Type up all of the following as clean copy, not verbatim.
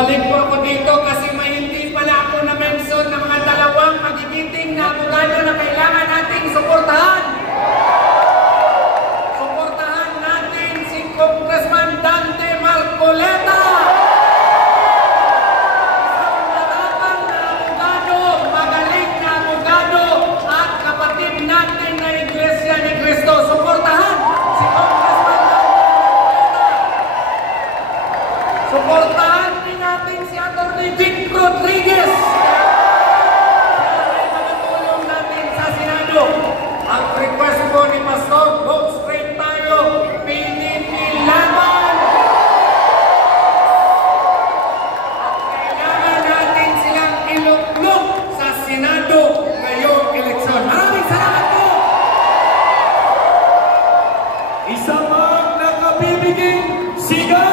Bumalik po ako dito kasi may hindi pala ako na-mention ng mga dalawang magigiting na abogado na kailangan nating suportahan. Suportahan natin si Congressman Dante Marcoleta. Isang matatang na abogado, magaling na abogado at kapatid natin na Iglesia ni Cristo. Suportahan si Congressman Dante Marcoleta. Suportahan natin si Atty. Vic Rodriguez. Siya ay makatulong natin sa Senado. Ang request po ni Pastor, vote straight tayo, PDP laban. At kailangan natin silang iluklok sa Senado ngayong eleksyon. Maraming salamat po! Isa pang nakabibiging sigaw!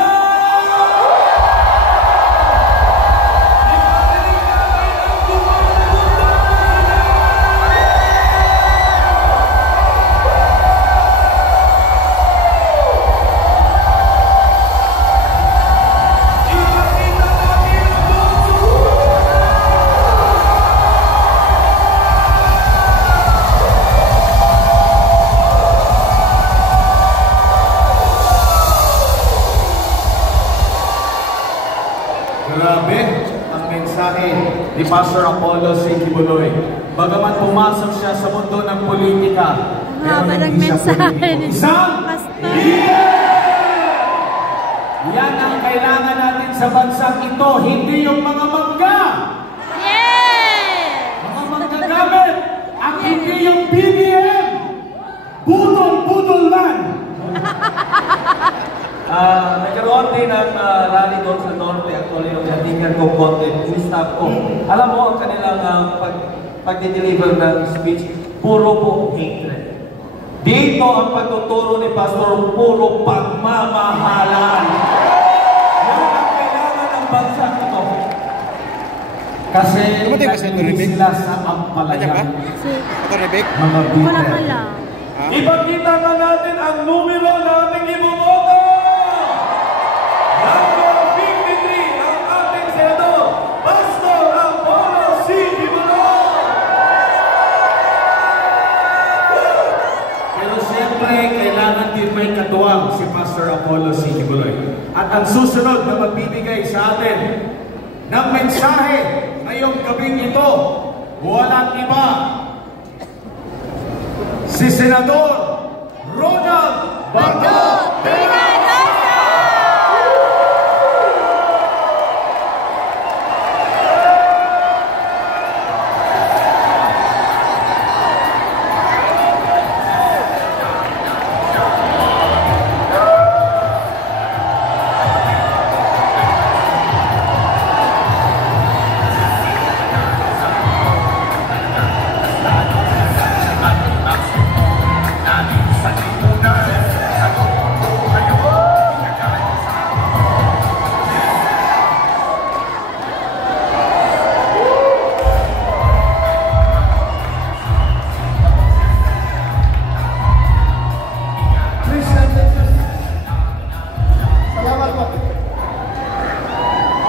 Grabe ang mensahe ni Pastor Apollo C. Kibuloy. Bagamat pumasok siya sa mundo ng politika, pero hindi siya politiko. Isang yan ang kailangan natin sa bansang ito, hindi yung mga mangga. Mga manggagamit, at hindi yung BBM. Budol-budol man. Nagkaroon din ng rally doon sa Norte, actually, yung hatikan ko content, in-stop ko. Alam mo, ang kanilang pag-deliver ng speech, puro po hatred. Dito ang pagtuturo ni Pastor, puro pagmamahalan. Yan ang kailangan ng bansa ito. Kasi naging sila sa ampalayan. Mga bitter. Ipakita nga natin ang numero na ating ibuboto! Number 53, ang ating senador, Pastor Apollo C. Kibuloy! Pero siyempre, kailangan din may katuwang si Pastor Apollo C. Kibuloy. At ang susunod na magbibigay sa atin ng mensahe ngayong gabing ito, walang iba, si Senador Ronald Bato Tinagosa!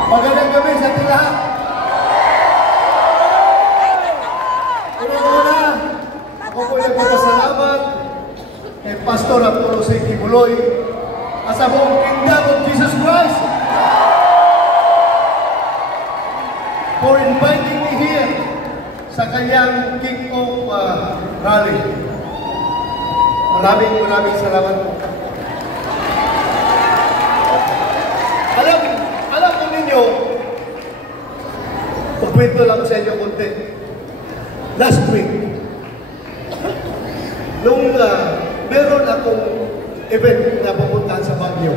Magandang gabi sa ating lahat. Una-una, ako po ay nagpapasalamat kay Pastor Apollo C. Kibuloy at sa buong Kingdom of Jesus Christ for inviting me here sa kanyang King of Rally. Maraming salamat po. Alam po ninyo, pagkwento lang sa inyo konti. Last week, nung meron akong event na pupuntahan sa Baguio,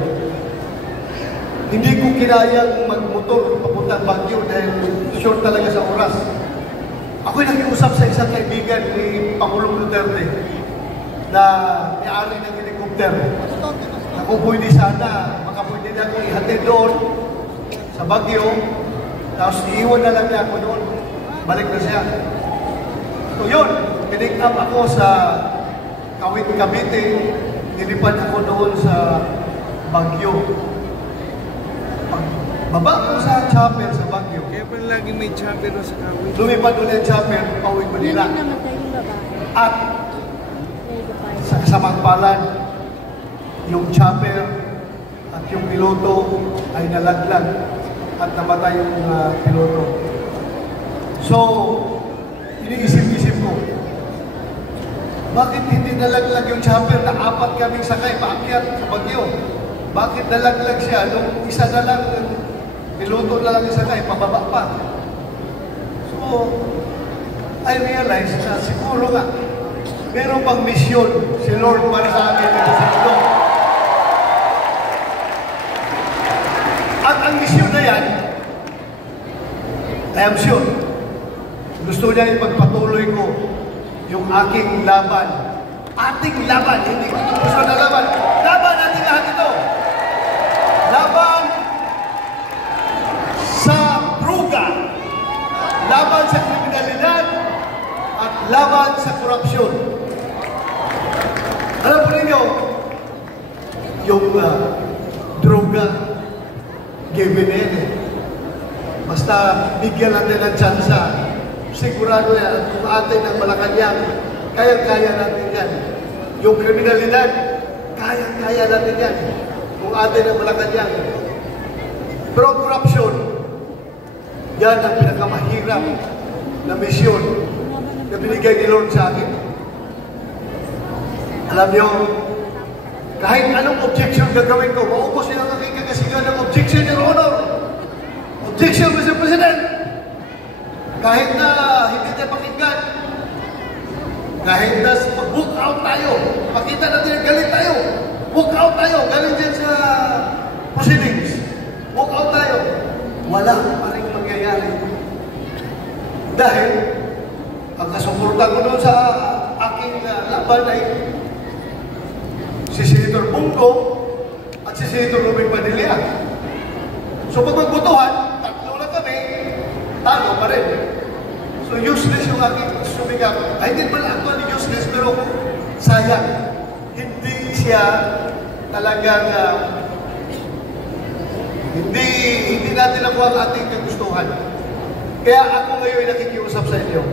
hindi ko kinayang magmotor papuntang Baguio dahil short talaga sa oras. Ako'y nakiusap sa isang kaibigan ni Pangulong Duterte na may-ari ng helicopter. Kung pwede sana, makapwede na akong ihatid doon sa Baguio, tapos iiwan na lang niya ako doon. Balik na siya. So yun, pinik up ako sa Kawit, Cavite, nilipad ako doon sa Baguio. Baba ko sa chopper sa Baguio. Kaya pala lagi may chopper sa kawin. Lumipad ulit yung chopper, pauwi Manila. At sa kasamang palad, yung chopper at yung piloto ay nalaglag at namatay yung piloto. So, iniisip-isip ko, bakit hindi nalaglag yung chopper na apat kaming sakay paakyat sa Baguio? Bakit nalaglag siya nung isa na lang, piloto na lang yung sakay, pababa pa? So, I realized na siguro nga, meron pang misyon si Lord para sa akin dito sa mundo. At ang misyon na yan, I am sure, gusto niya ipagpatuloy ko yung aking laban. Ating laban, hindi ko ito gusto na laban. Laban natin lahat ito. Laban sa druga, laban sa kriminalidad, at laban sa korupsyon. Alam po ninyo, yung droga, given na yan eh. Basta bigyan natin ng tsansa, sigurado yan, kung atin ang Malacanang, kaya-kaya natin yan. Yung kriminalidad, kaya-kaya natin yan. Kung atin ang Malacanang. Pero ang korupsyon, yan ang pinakamahirap na misyon na binigay ni Lord sa akin. Alam niyo, kahit anong objection gagawin ko, maubos yun ang aking kagasigan ng objection, Your Honor. Objection, Mr. President. Kahit na hindi tayo pakinggan, kahit na mag-book out tayo, pakita natin ang galit tayo, book out tayo, galing dyan sa proceedings, book out tayo, wala pa rin mangyayari. Dahil, ang kasuporta ko doon sa aking laban ay si Senator Bungo at si Senator Robin Padilla. So pag magbutuhan, tatlo lang kami, talo pa rin. So useless yung aking sumigap. Ay, hindi pala actually useless, pero sayang. Hindi siya talagang hindi natin nakuha ang ating kagustuhan. Kaya ako ngayon nakikiusap sa inyo.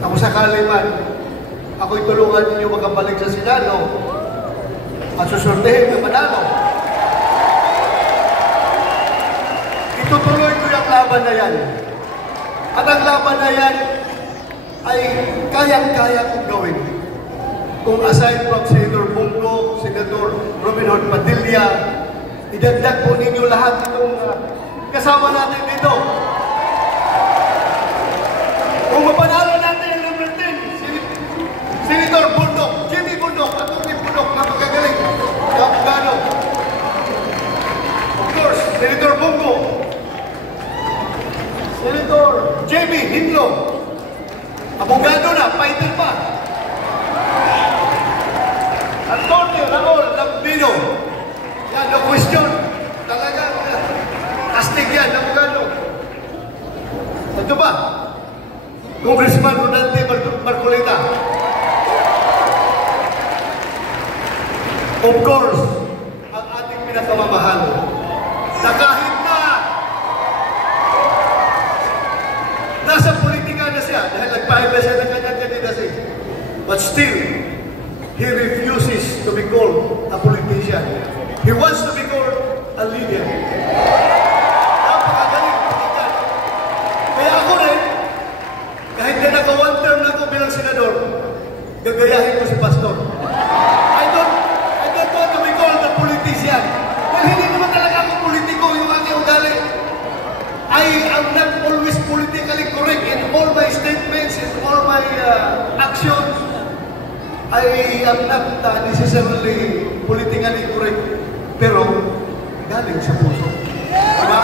Ako sakali man, ako'y tulungan ninyo makabalik sa Senado at susurtehin na manalo. Itutuloy ko yung laban na yan. At ang laban na yan ay kayang-kaya kong gawin. Kung aside from Senator Bungo, Senator Robin Hood Padilla, idagdag po ninyo lahat itong kasama natin dito. Kung mapanalo natin yung number 10, Senator Bundok, Jimmy Bundok, Atty. Bundok, napakagaling, kapagano. Of course, Senator Bungo, Senator Jamie Hinlo, abogado na, fighter pa. Antonio Raul Lambino, yan, no question, talagang astig yan, abogado. Ito ba? Congressman Rodante Marcolita. Of course, ang ating pinakamamahal na kahit na nasa politika na siya, dahil nagpahid na siya ng kanyang kandidacy, but still, he refuses to be called a politician. He wants to be called a leader. Napakagaling politikan. Kaya ako rin, kahit na naka-one term na ako bilang senador, gagayahin ko si Pastor. I don't want to be called a politician. Well, hindi naman talaga ako politiko yung aking ugali. I am not always politically correct in all my statements, in all my actions. I am not necessarily politically correct, pero galing sa puso. Diba?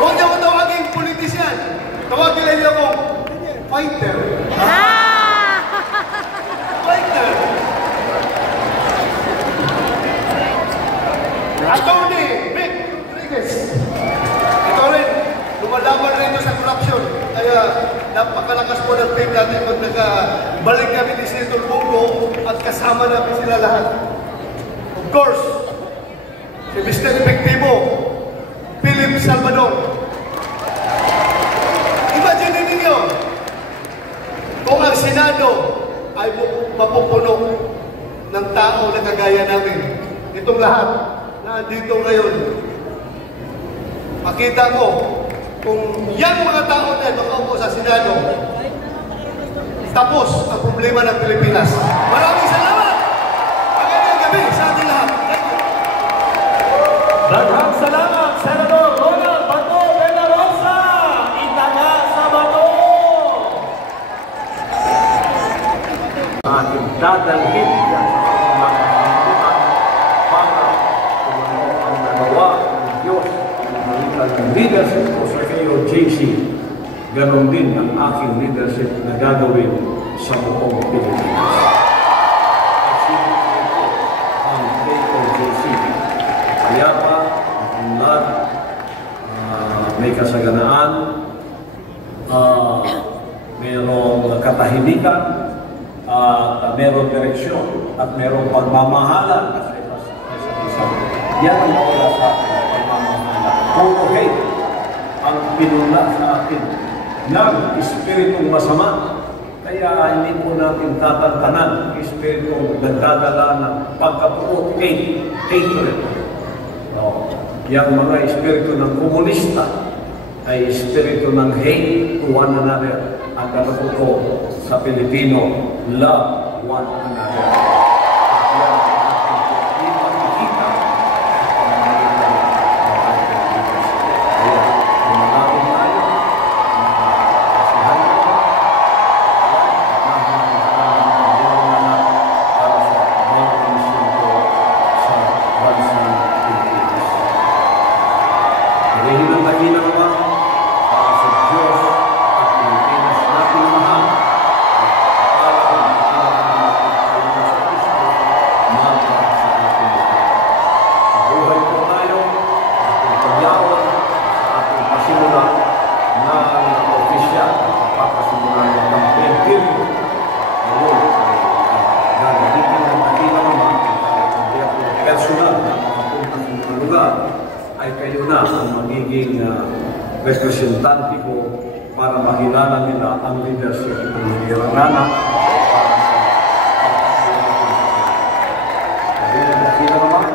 Huwag niyo ko tawagin politician. Tawagin lang niyo ako, fighter. Fighter. Atty. Vic Rodriguez. Ito rin, lumalaban rin ito sa korupsyon. Kaya napakalakas po ng team natin pag nakabalik kami ni Senator Bungo at kasama namin sila lahat. Of course, si Mr. Epektibo, Philip Salvador. Imagine ninyo, kung ang Senado ay mapupuno ng tao na kagaya namin, itong lahat na andito ngayon, makita ko kung yung mga tao na makaupo sa Senado, tapos ang problema ng Pilipinas. Maraming salamat! Magandang gabi sa ating lahat. Daghang salamat, Senador Ronald Bato de la Rosa, Itaga sa Bato! Ating dadalhin yan sa mga kaibigan para kung ano ang nagawa ng Diyos ng leadership ko sa kayo, JC, ganon din ang aking leadership na gagawin sa buong Pilipinas. Ang KOJC, payapa, unlad, may kasaganaan, mayroong katahimikan, mayroong direksyon, at mayroong pagmamahalan sa isa. Yan ang mawala sa akin, pagmamahalan. Puro hate ang pinula sa akin ng espiritong masama. Kaya hindi po natin tatantanan ang espiritong nagdadala ng pagkapuot, hatred. No. Yang mga espiritu ng komunista ay espiritu ng hate to one another. At ano po sa Pilipino, love one another. Yan ang ating ipakikita sa pamamagitan ng ating leadership. Kaya, kumalapin tayo, kasihan ko, para sa mga komisyon ko sa bansang Pilipinas. Pilihin ang dahilan naman para sa Diyos at Pilipinas natin mahal. Para kung natin sa Kristo, mahal para sa ating lahat. Sa buhay po tayo, ating pagyawan, sa ating pasimula na opisyal, papasimula ng campaign. Ngayon, gagamitin ng dahilan naman, hindi ako personal na makapunta sa mga lugar, ay kayo na ang magiging representante ko para makilala nila ang leadership ng Hirangana para sa pagkakilala. Dahil ang dakila naman,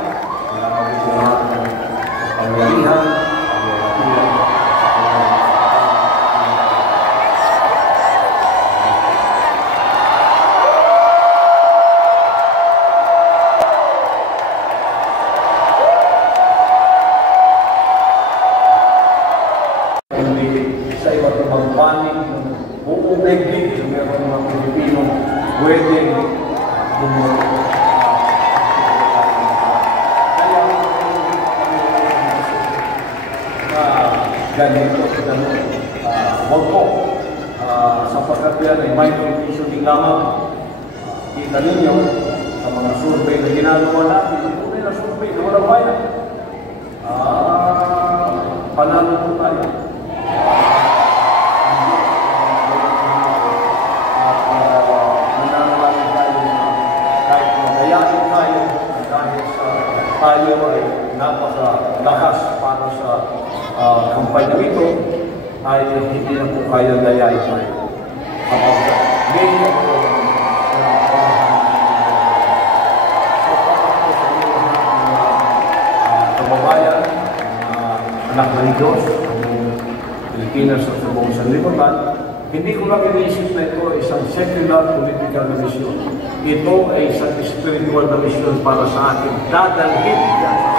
kailangan ko lahat ng pangyarihan, pangyarihan, sa iba't ibang panig ng buong daigdig na meron mga Pilipino pwedeng bumuo. Kaya ganito sa ganun. Huwag po, sapagkat yan ay may conditioning lamang. Kita ninyo sa mga survey na ginagawa natin, kung may na survey na walang bayan, panalo po tayo. Tayo ay napakalakas para sa kampanya nito ay hindi na po kaya dayain tayo. Kapag may ako so para po sa iyo kababayan, anak ng Diyos, ang Pilipinas at sa buong sanlibutan, hindi ko lang iniisip na ito isang secular political na misyon. Ito ay isang spiritual na misyon para sa akin. Dadalhin yan